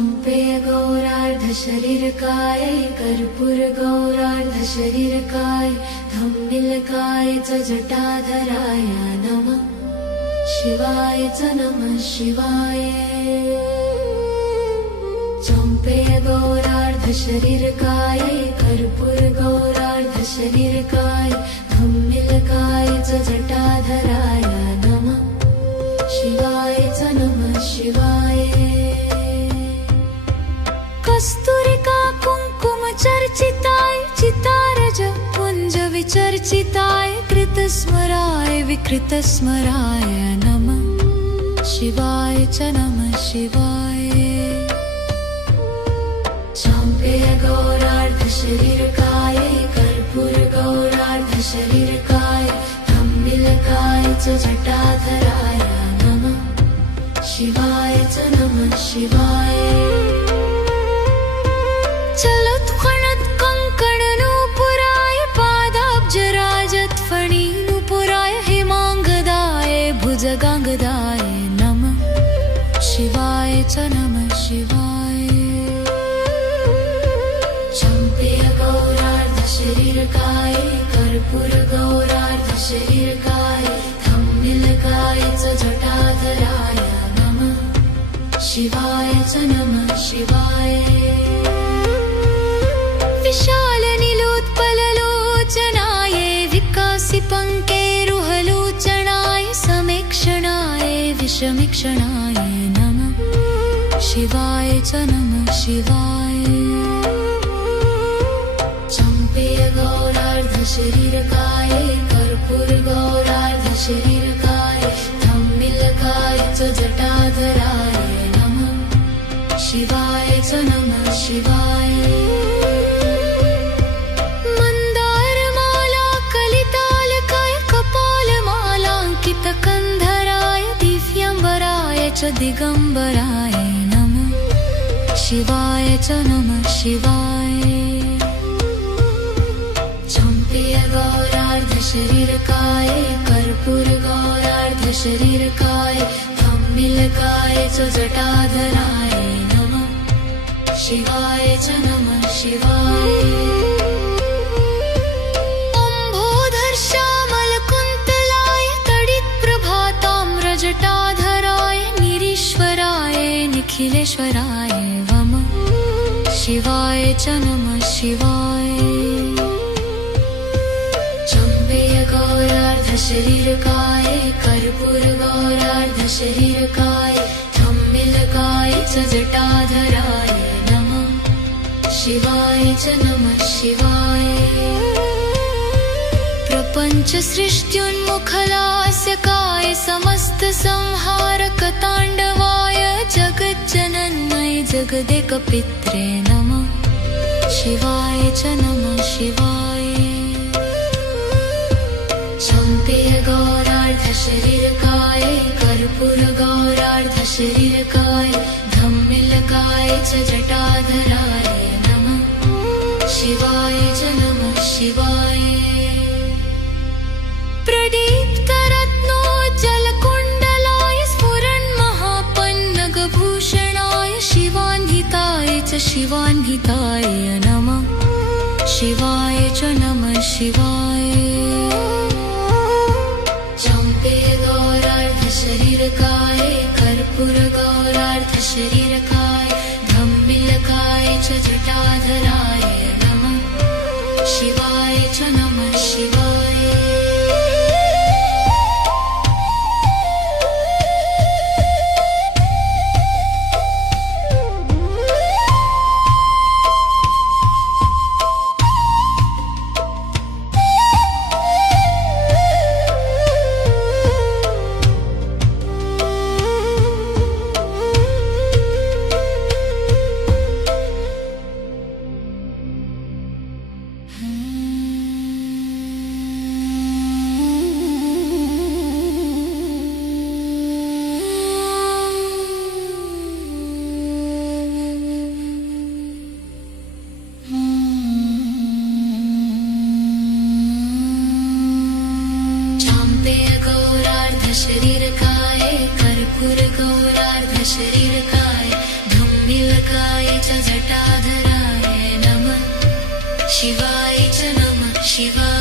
चम्पे गौरार्धशरीरकाय कर्पूरगौरार्धशरीरकाय धम्मिलकाय च जटाधराय नमः शिवाय च नमः शिवाय। चम्पे गौरार्धशरीरकाय कर्पूरगौरार्धशरीरकाय धम्मिलकाय च जटाधराय नमः शिवाय च नमः शिवाय। कस्तूरिका कुङ्कुम चर्चिताय चितारज पुञ्ज विचर्चिताय कृतस्मराय विकृतस्मराय नमः शिवाय च नमः शिवाय। चम्पे गौरार्धशरीरकाय कर्पूरगौरार्धशरीरकाय धम्मिलकाय च जटाधराय नमः शिवाय च नमः शिवाय। चलोत्खनत् कङ्कणनूपुराय पादाब्जराजत्फणीनुपुराय हेमाङ्गदाय भुजगाङ्गदाय नमः शिवाय च नमः शिवाय। चम्पे गौरार्धशरीरकाय कर्पूरगौरार्धशरीरकाय धम्मिलकाय च जटाधराय नमः शिवाय च नमः शिवाय। विशालनीलोत्पललोचनाय विकासिपङ्केरुहलोचनाय समीक्षणाय विषमीक्षणाय नमः शिवाय च नमः शिवाय। चम्पे गौरार्धशरीरकाय कर्पूरगौरार्धशरीरकाय धम्मिलकाय च जटाधराय नमः शिवाय च नमः शिवाय। कन्धराय दिव्यम्बराय च दिगम्बराय नमः शिवाय च नमः शिवाय। चम्पे गौरार्धशरीरकाय कर्पूरगौरार्धशरीरकाय धम्मिलकाय च जटाधराय नमः शिवाय च नमः शिवाय। जटाधराय निरीश्वराय निखिलेश्वराय नमः शिवाय च नमः शिवाय। चम्पे गौरार्धशरीरकाय कर्पूरगौरार्धशरीरकाय धम्मिलकाय च जटाधराय नमः शिवाय च नमः शिवाय। प्रपञ्चसृष्ट्युन्मुखलास्यकाय समस्तसंहारकताण्डवाय जगज्जनन्यै जगदेकपित्रे नमः शिवाय च नमः शिवाय। चम्पे गौरार्धशरीरकाय कर्पूरगौरार्धशरीरकाय धम्मिलकाय च जटाधराय नमः शिवाय च नमः शिवाय। प्रदीप्तरत्नोज्ज्वलकुण्डलाय स्फुरन्महापन्नगभूषणाय शिवान्विताय च शिवान्विताय नमः शिवाय च नमः शिवाय। चम्पे गौरार्धशरीरकाय कर्पूरगौरार्धशरीरकाय धम्मिलकाय च जटाधराय नमः शिवाय च नमः शिवाय। शरीरकाय कर्पूरगौरार्धशरीरकाय धम्मिलकाय च जटाधराय नमः शिवाय च नमः शिवाय